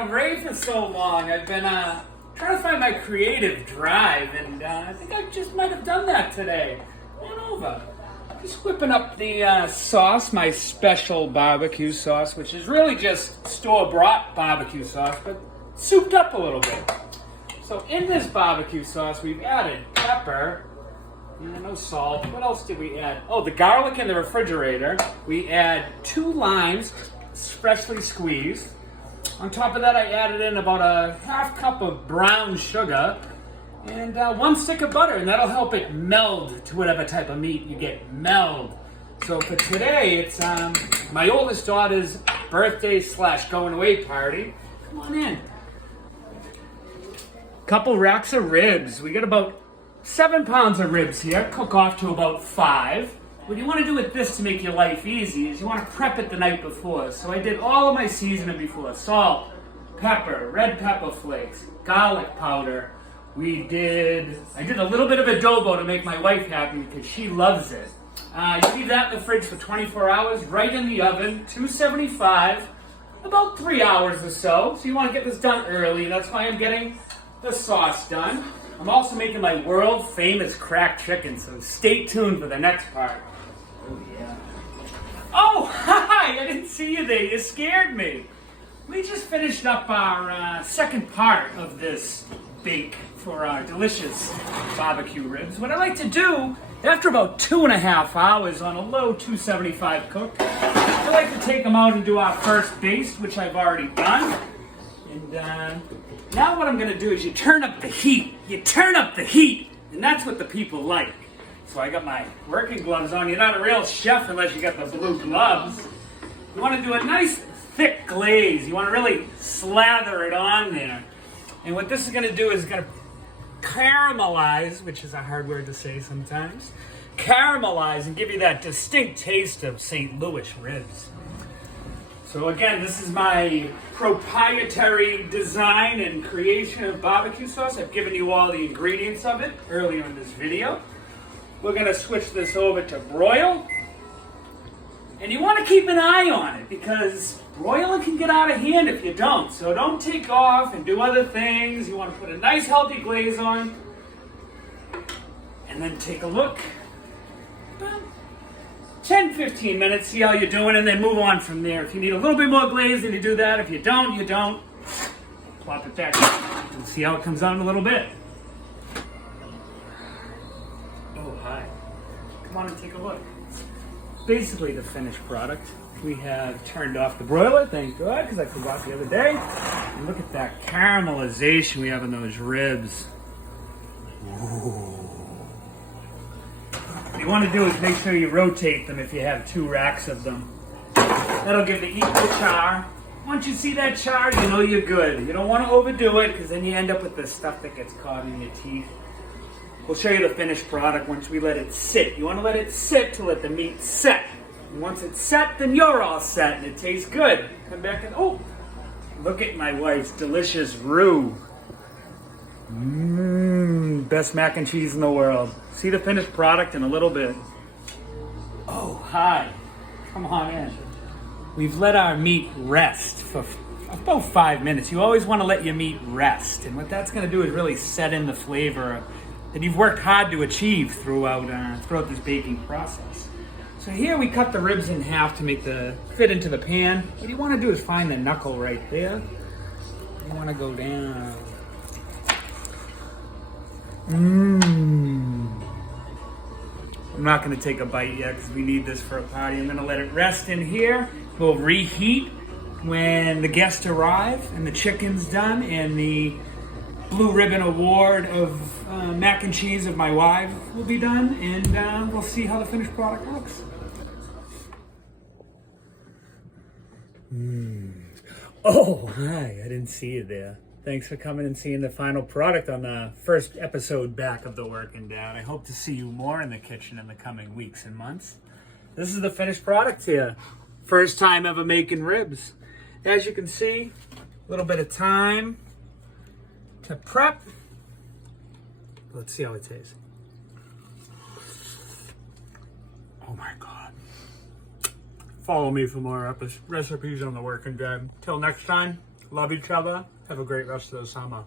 them ready for so long. I've been trying to find my creative drive, and I think I just might have done that today. Come on over. Just whipping up the sauce, my special barbecue sauce, which is really just store-bought barbecue sauce, but souped up a little bit. So in this barbecue sauce, we've added pepper, no salt. What else did we add? Oh, the garlic in the refrigerator. We add 2 limes, freshly squeezed. On top of that, I added in about a half cup of brown sugar and 1 stick of butter, and that'll help it meld to whatever type of meat you get meld. So for today, it's my oldest daughter's birthday / going away party. Come on in. Couple racks of ribs. We got about 7 pounds of ribs here. Cook off to about 5. What you want to do with this to make your life easy is you want to prep it the night before. So I did all of my seasoning before. Salt, pepper, red pepper flakes, garlic powder. I did a little bit of adobo to make my wife happy because she loves it. You leave that in the fridge for 24 hours, right in the oven, 275, about 3 hours or so. So you want to get this done early. That's why I'm getting the sauce done. I'm also making my world famous cracked chicken, so stay tuned for the next part. Oh yeah. Oh, hi! I didn't see you there. You scared me. We just finished up our second part of this bake for our delicious barbecue ribs. What I like to do, after about 2.5 hours on a low 275 cook, I like to take them out and do our first baste, which I've already done. And now what I'm going to do is you turn up the heat. You turn up the heat, and that's what the people like. So I got my working gloves on. You're not a real chef unless you got the blue gloves. You want to do a nice thick glaze. You want to really slather it on there. And what this is going to do is going to caramelize, which is a hard word to say sometimes, caramelize and give you that distinct taste of St. Louis ribs. So again, this is my proprietary design and creation of barbecue sauce. I've given you all the ingredients of it earlier in this video. We're going to switch this over to broil. And you want to keep an eye on it because broiling can get out of hand if you don't. So don't take off and do other things. You want to put a nice healthy glaze on. And then take a look. 10-15 minutes, see how you're doing, and then move on from there. If you need a little bit more glaze, then you do that. If you don't, you don't. Plop it back and see how it comes out in a little bit. Oh, hi. Come on and take a look. Basically the finished product. We have turned off the broiler, thank God, because I forgot the other day. And look at that caramelization we have in those ribs. Ooh. What you want to do is make sure you rotate them if you have 2 racks of them. That'll give the equal char. Once you see that char, you know you're good. You don't want to overdo it because then you end up with the stuff that gets caught in your teeth. We'll show you the finished product once we let it sit. You want to let it sit to let the meat set. And once it's set, then you're all set and it tastes good. Come back and, oh, look at my wife's delicious roux. Best mac and cheese in the world. See the finished product in a little bit. Oh, hi. Come on in. We've let our meat rest for about 5 minutes. You always want to let your meat rest. And what that's going to do is really set in the flavor that you've worked hard to achieve throughout this baking process. So here we cut the ribs in half to make the fit into the pan. What you want to do is find the knuckle right there. You want to go down. I'm not going to take a bite yet because we need this for a party. I'm going to let it rest in here. We'll reheat when the guests arrive and the chicken's done and the Blue Ribbon Award of mac and cheese of my wife will be done, and we'll see how the finished product looks. Oh, hi, I didn't see you there. Thanks for coming and seeing the final product on the first episode back of The Working Dad. I hope to see you more in the kitchen in the coming weeks and months. This is the finished product here. First time ever making ribs. As you can see, a little bit of time to prep. Let's see how it tastes. Oh my God. follow me for more recipes on the Working Dead. Till next time, love each other. Have a great rest of the summer.